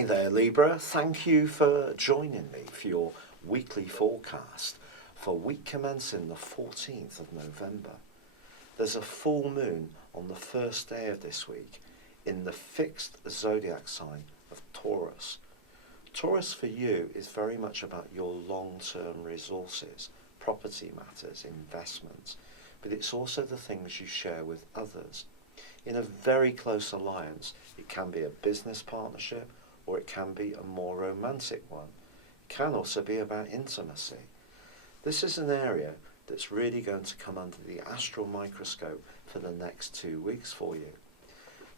Hi there, Libra. Thank you for joining me for your weekly forecast for week commencing the 14th of November. There's a full moon on the first day of this week in the fixed zodiac sign of Taurus. Taurus for you is very much about your long-term resources, property matters, investments, but it's also the things you share with others. In a very close alliance, it can be a business partnership or it can be a more romantic one. It can also be about intimacy. This is an area that's really going to come under the astral microscope for the next 2 weeks for you.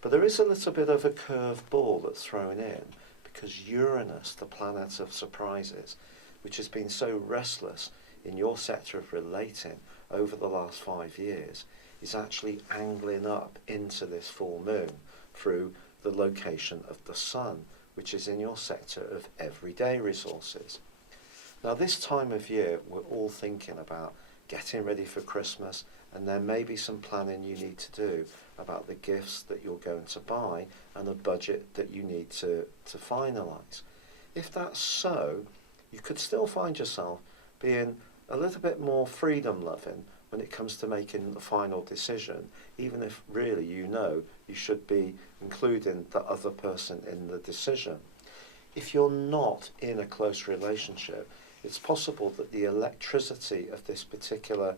But there is a little bit of a curved ball that's thrown in because Uranus, the planet of surprises, which has been so restless in your sector of relating over the last 5 years, is actually angling up into this full moon through the location of the sun, which is in your sector of everyday resources. Now this time of year we're all thinking about getting ready for Christmas, and there may be some planning you need to do about the gifts that you're going to buy and a budget that you need to finalise. If that's so, you could still find yourself being a little bit more freedom loving when it comes to making the final decision, even if really you should be including the other person in the decision. If you're not in a close relationship, it's possible that the electricity of this particular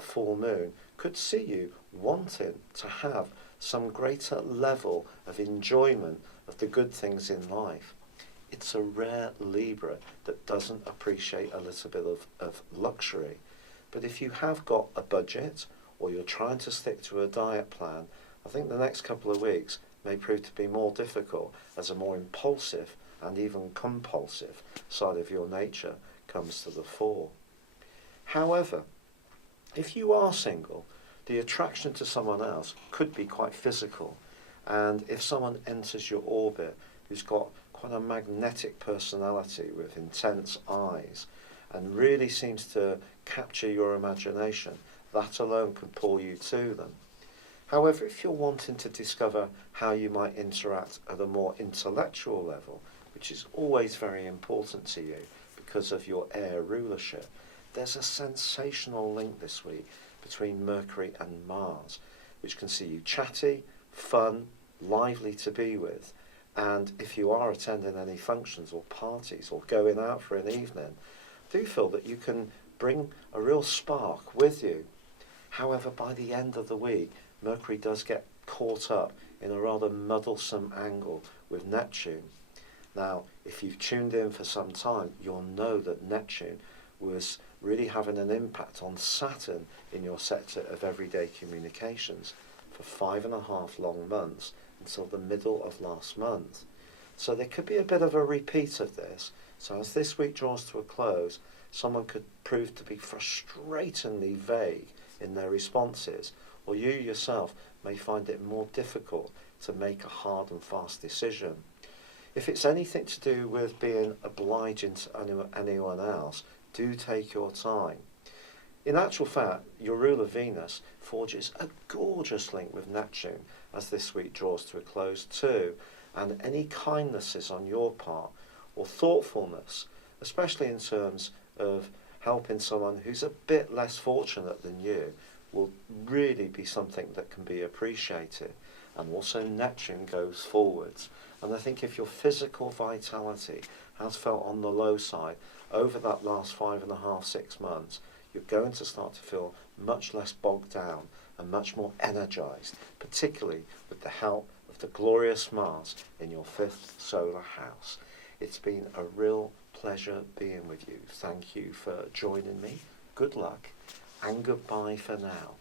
full moon could see you wanting to have some greater level of enjoyment of the good things in life. It's a rare Libra that doesn't appreciate a little bit of luxury. But if you have got a budget or you're trying to stick to a diet plan, I think the next couple of weeks may prove to be more difficult as a more impulsive and even compulsive side of your nature comes to the fore. However, if you are single, the attraction to someone else could be quite physical. And if someone enters your orbit who's got quite a magnetic personality with intense eyes, and really seems to capture your imagination, that alone can pull you to them. However, if you're wanting to discover how you might interact at a more intellectual level, which is always very important to you because of your air rulership, there's a sensational link this week between Mercury and Mars, which can see you chatty, fun, lively to be with. And if you are attending any functions or parties or going out for an evening, do feel that you can bring a real spark with you. However, by the end of the week, Mercury does get caught up in a rather muddlesome angle with Neptune. Now, if you've tuned in for some time, you'll know that Neptune was really having an impact on Saturn in your sector of everyday communications for 5.5 long months until the middle of last month. So there could be a bit of a repeat of this. So as this week draws to a close, someone could prove to be frustratingly vague in their responses, or you yourself may find it more difficult to make a hard and fast decision. If it's anything to do with being obliging to anyone else, do take your time. In actual fact, your ruler Venus forges a gorgeous link with Neptune as this week draws to a close too, and any kindnesses on your part or thoughtfulness, especially in terms of helping someone who's a bit less fortunate than you, will really be something that can be appreciated. And also Neptune goes forwards. And I think if your physical vitality has felt on the low side over that last 5.5, 6 months, you're going to start to feel much less bogged down and much more energized, particularly with the help of the glorious Mars in your 5th solar house. It's been a real pleasure being with you. Thank you for joining me. Good luck and goodbye for now.